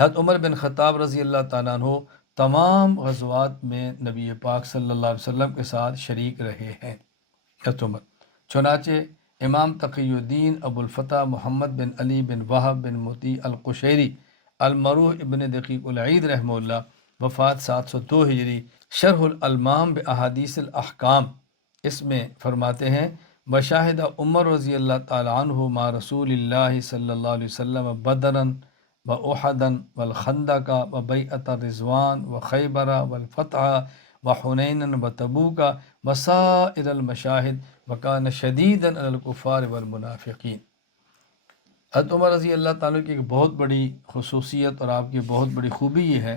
حضرت عمر بن خطاب رضی اللہ تعالیٰ عنہ تمام غزوات میں نبی پاک صلی اللہ علیہ وسلم کے ساتھ شریک رہے ہیں۔ حضرت عمر چنانچہ امام تقی الدین ابو الفتح محمد بن علی بن وہب بن مطیع القشیری المروح ابن دقیق العید رحمہ اللہ، وفات 702 ہجری، شرح الالمام باحادیث الاحکام، اس میں فرماتے ہیں بشاہد عمر رضی اللہ تعالیٰ عنہ مع رسول اللہ صلی اللہ علیہ وسلم بدرن و احدن والخندق و بیعت الرضوان و خیبر والفتح و حنین و تبوک و سائر المشاہد وکان شدیدا علی الکفار والمنافقین۔ حضرت عمر رضی اللہ تعالیٰ کی ایک بہت بڑی خصوصیت اور آپ کی بہت بڑی خوبی یہ ہے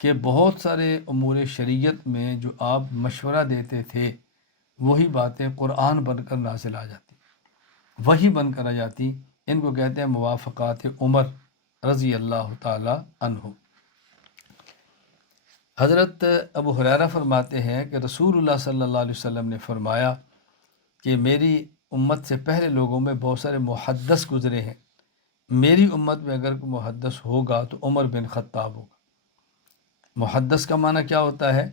کہ بہت سارے امور شریعت میں جو آپ مشورہ دیتے تھے وہی باتیں قرآن بن کر نازل آ جاتی، وہی بن کر آ جاتی۔ ان کو کہتے ہیں موافقات عمر رضی اللہ تعالی عنہ۔ حضرت ابو ہریرہ فرماتے ہیں کہ رسول اللہ صلی اللہ علیہ وسلم نے فرمایا کہ میری امت سے پہلے لوگوں میں بہت سارے محدث گزرے ہیں، میری امت میں اگر کوئی محدث ہوگا تو عمر بن خطاب ہوگا۔ محدث کا معنی کیا ہوتا ہے؟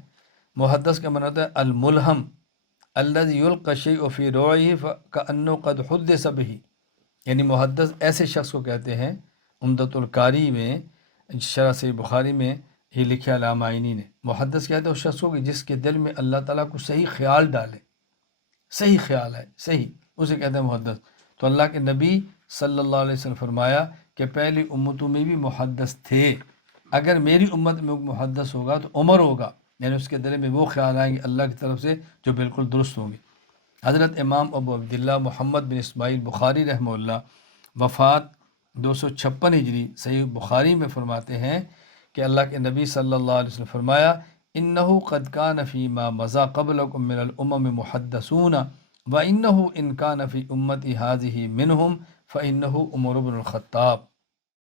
محدث کا معنی ہوتا ہے الملہم الذی یلقی الشیء فی روعہ فکأنہ قد حدث بہ، یعنی محدث ایسے شخص کو کہتے ہیں۔ عمدۃ القاری میں شرح صحیح بخاری میں ہی لکھا علامہ عینی نے، محدث کہتے ہیں اس شخص کو کہ جس کے دل میں اللہ تعالیٰ کو صحیح خیال ڈالے، صحیح خیال ہے، صحیح، اسے کہتے ہیں محدث۔ تو اللہ کے نبی صلی اللہ علیہ وسلم فرمایا کہ پہلی امتوں میں بھی محدث تھے، اگر میری امت میں محدث ہوگا تو عمر ہوگا، یعنی اس کے دل میں وہ خیال آئیں گے اللہ کی طرف سے جو بالکل درست ہوں گے۔ حضرت امام ابو عبداللہ محمد بن اسماعیل بخاری رحمہ اللہ، وفات 256 ہجری، صحیح بخاری میں فرماتے ہیں کہ اللہ کے نبی صلی اللہ علیہ وسلم فرمایا انہ قد کان فی ما مضی قبلکم من الامم محدثون وانہ ان کان فی امتی ہذہ منہم فانہ عمر بن الخطاب۔